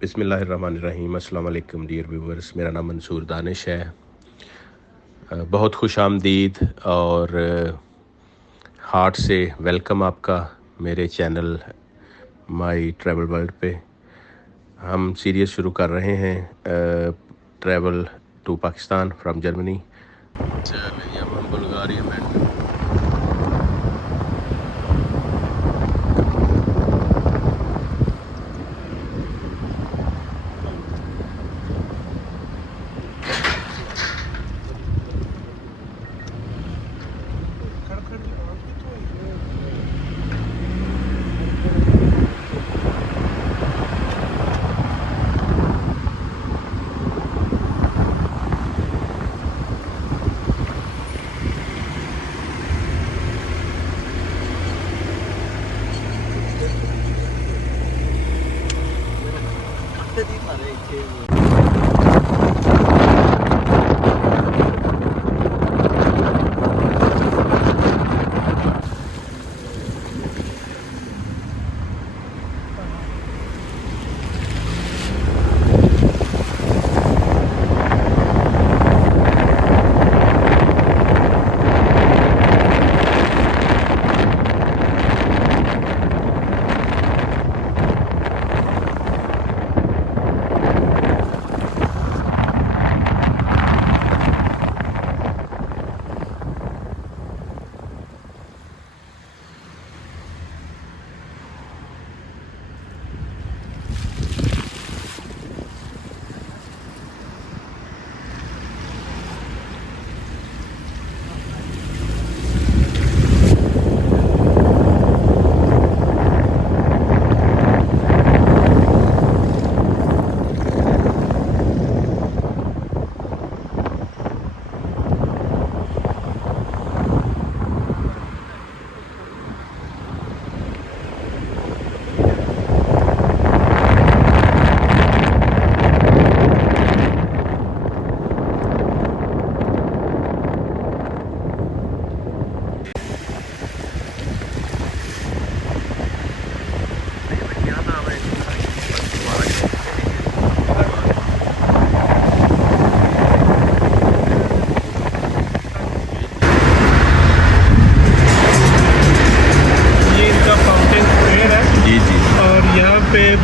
बिस्मिल्लाहिर्रहमानिर्रहीम। अस्सलाम वालेकुम डियर व्यूवर्स, मेरा नाम मंसूर दानिश है। बहुत खुश आमदीद और हार्ट से वेलकम आपका मेरे चैनल माई ट्रैवल वर्ल्ड पे। हम सीरीज़ शुरू कर रहे हैं travel to Pakistan from Germany. चलिए अब हम बुल्गारिया में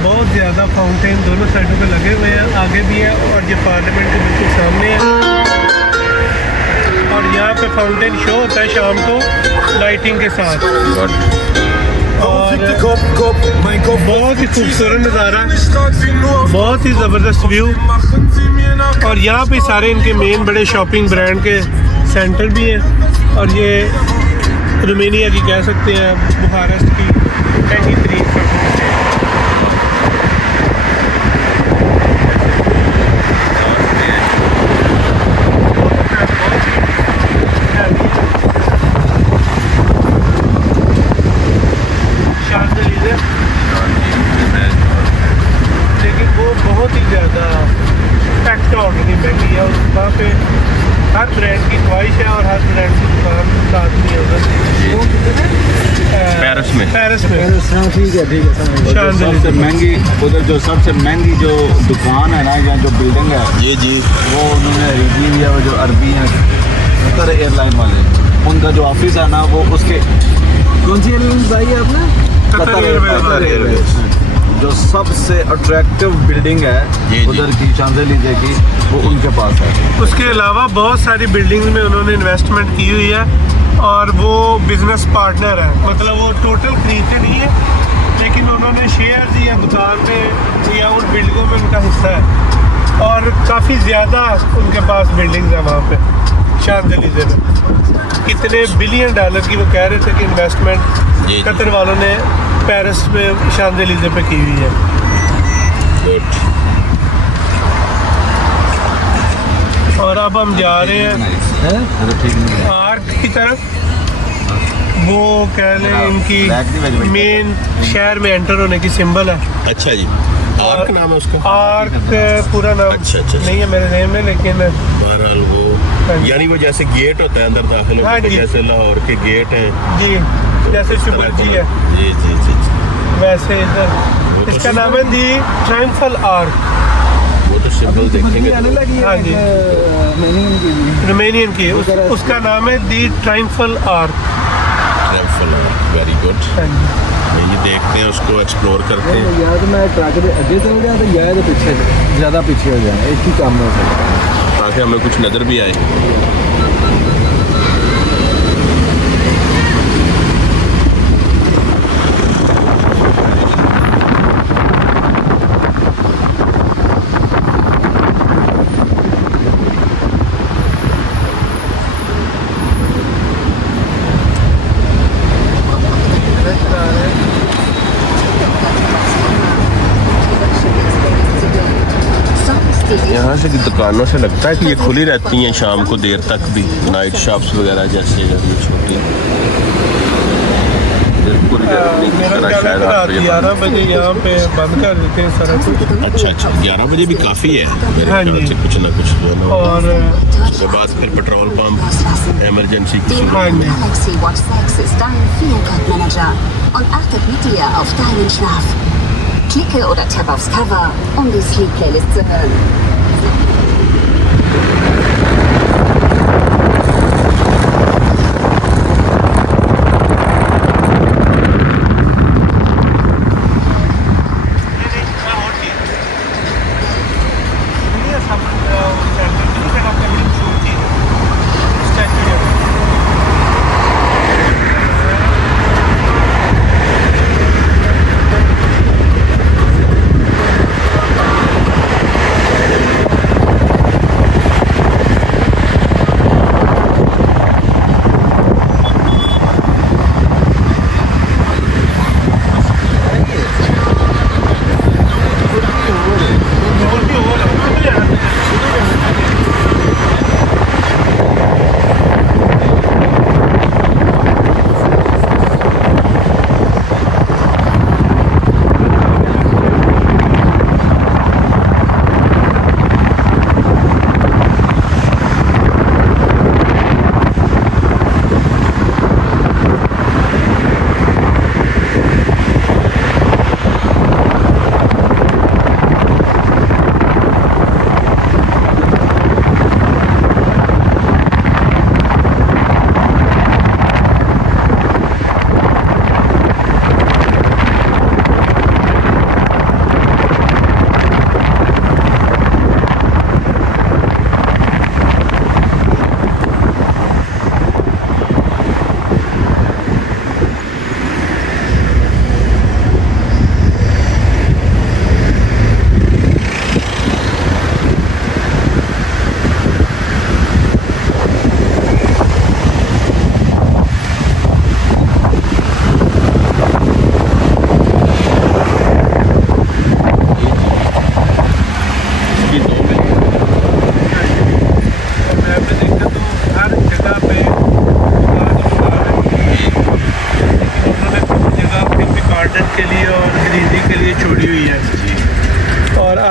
बहुत ज़्यादा फाउंटेन दोनों साइडों पे लगे हुए हैं, आगे भी है और ये पार्लियामेंट के बिल्कुल सामने है। और यहाँ पे फाउंटेन शो होता है शाम को लाइटिंग के साथ और बहुत ही खूबसूरत नज़ारा, बहुत ही ज़बरदस्त व्यू। और यहाँ पे सारे इनके मेन बड़े शॉपिंग ब्रांड के सेंटर भी हैं और ये रोमानिया की कह सकते हैं बुखारेस्ट की महंगी तरीन महंगी है। वहाँ पे हर ब्रांड की ख्वाहिश है और हर ब्रांड की दुकान साथ में है उधर पेरिस में हाँ ठीक है सबसे महंगी उधर जो सबसे महंगी जो दुकान है ना या जो बिल्डिंग है जी वो उन्होंने खरीदी हुई है। वो जो अरबी है कतर एयरलाइन वाले उनका जो ऑफिस है ना वो उसके कौन सी एयरलाइन भाई आपने कतर एयरवेज जो सबसे अट्रैक्टिव बिल्डिंग है उधर की शांज़ेलिज़े की वो उनके पास है। उसके अलावा बहुत सारी बिल्डिंग्स में उन्होंने इन्वेस्टमेंट की हुई है और वो बिजनेस पार्टनर है, मतलब वो टोटल खरीदते नहीं है लेकिन उन्होंने शेयर दिया दुकान में या उन बिल्डिंगों में उनका हिस्सा है और काफ़ी ज़्यादा उनके पास बिल्डिंग्स हैं वहाँ पे शांज़ेलिज़े में। कितने बिलियन डॉलर की वो कह रहे थे कि इन्वेस्टमेंट कतर वालों ने पेरिस में शांज़ेलिज़े पे की हुई है। और अब हम जा रहे हैं आर्क की तरफ, वो कह लें इनकी मेन शहर में एंटर होने की सिंबल है। अच्छा जी, आर्क नाम है उसका? आर्क पूरा नाम अच्छा नहीं है मेरे नेम में, लेकिन बहरहाल वो यानी वो जैसे गेट होता है अंदर दाखिल होने के, जैसे लाहौर के गेट हैं जी, जैसे शिवजी है जी जी जी वैसे इधर इसका नाम है दी ट्रायम्फल आर्क। वो तो सिंबल देखेंगे हाँ जी, रोमेनियन की उसका नाम है दी ट्रायम्फल आर्क। Very good. हाँ जी, ये देखते हैं, उसको एक्सप्लोर करते हैं। या तो मैं ट्रक के आगे चल गया तो या तो पीछे ज़्यादा पीछे हो जाए, एक ही काम है ताकि हमें कुछ नज़र भी आए। यहाँ से दुकानों से लगता है कि ये खुली रहती हैं शाम को देर तक भी, नाइट शॉप्स वगैरह जैसे ये छोटी। शायद 11 बजे यहाँ पे बंद कर देते हैं सारा कुछ। अच्छा, 11 बजे भी काफ़ी है मेरे ख्याल से, कुछ ना कुछ जो है ना। और उसके बाद फिर पेट्रोल पंप, इमरजेंसी की हाँ जी, Galaxy Watch 6 ist dein Feelgood-Manager und achtet mit dir auf deinen Schlaf. Klicke oder tapp aufs Cover, um die Sleep-Playlist zu hören.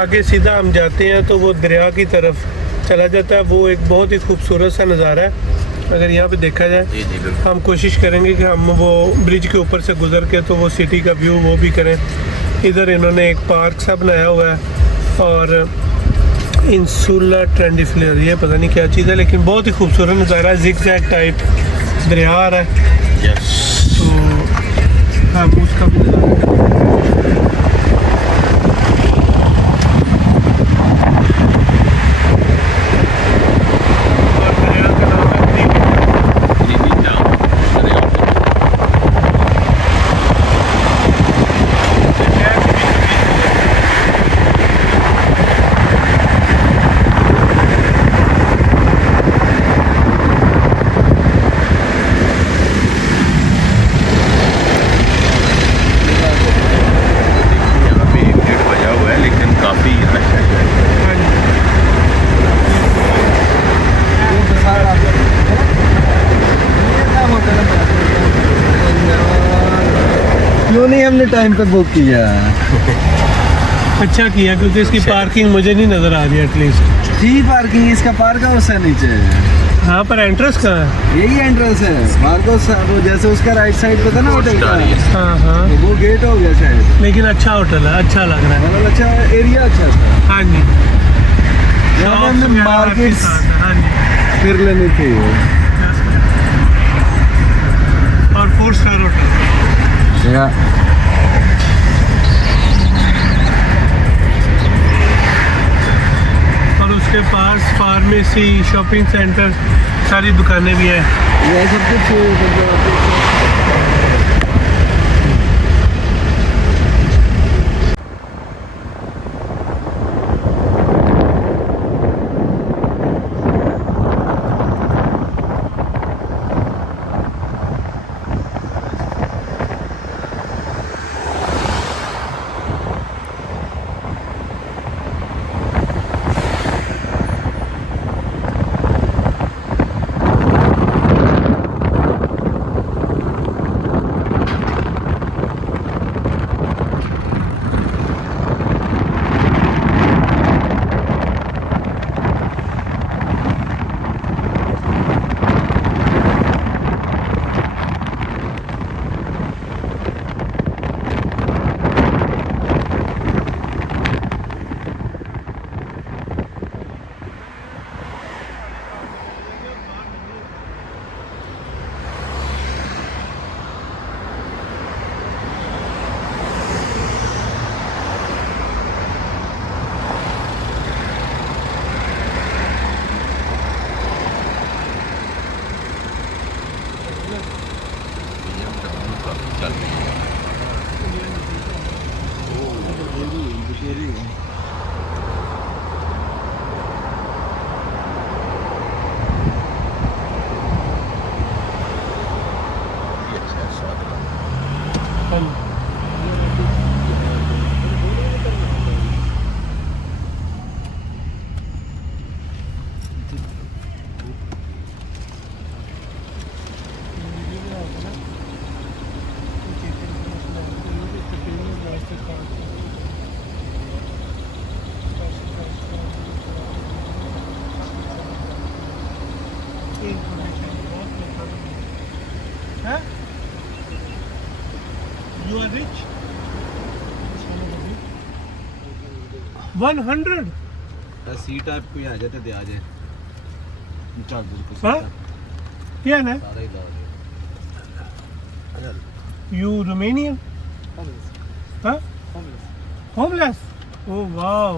आगे सीधा हम जाते हैं तो वो दरिया की तरफ चला जाता है। वो एक बहुत ही खूबसूरत सा नज़ारा है। अगर यहाँ पे देखा जाए, हम कोशिश करेंगे कि हम वो ब्रिज के ऊपर से गुजर के तो वो सिटी का व्यू वो भी करें। इधर इन्होंने एक पार्क सा बनाया हुआ है और इंसुला ट्रेंडिफ्लेयर, ये पता नहीं क्या चीज़ है, लेकिन बहुत ही खूबसूरत नज़ारा है। जिग-जैग टाइप दरिया आ रहा है, तो हम उसका भी नज़ारा क्यों नहीं हमने टाइम पे बुक किया? अच्छा किया, क्योंकि इसकी पार्किंग मुझे नहीं नज़र आ रही एटलीस्ट। थी पार्किंग, इसका पार्क हाउस है नीचे। हाँ, पर एंट्रेंस कहाँ है? यही एंट्रेंस है बाहर को वो जैसे उसका राइट साइड पे था ना होटल का, हाँ हाँ, तो वो गेट हो गया शायद। लेकिन अच्छा होटल है, अच्छा लग रहा है। मतलब अच्छा एरिया अच्छा था। हाँ जी, यहाँ पे हमने मार्केट्स हाँ जी, फिर लेनी थी। और 4 स्टार होटल। और उसके पास फार्मेसी, शॉपिंग सेंटर, सारी दुकानें भी हैं। ये सब कुछ You are rich? 100? सीट आपको आ जाते दे आ जाए हाँ? क्या है? You Romanian? Huh? Homeless? Oh wow.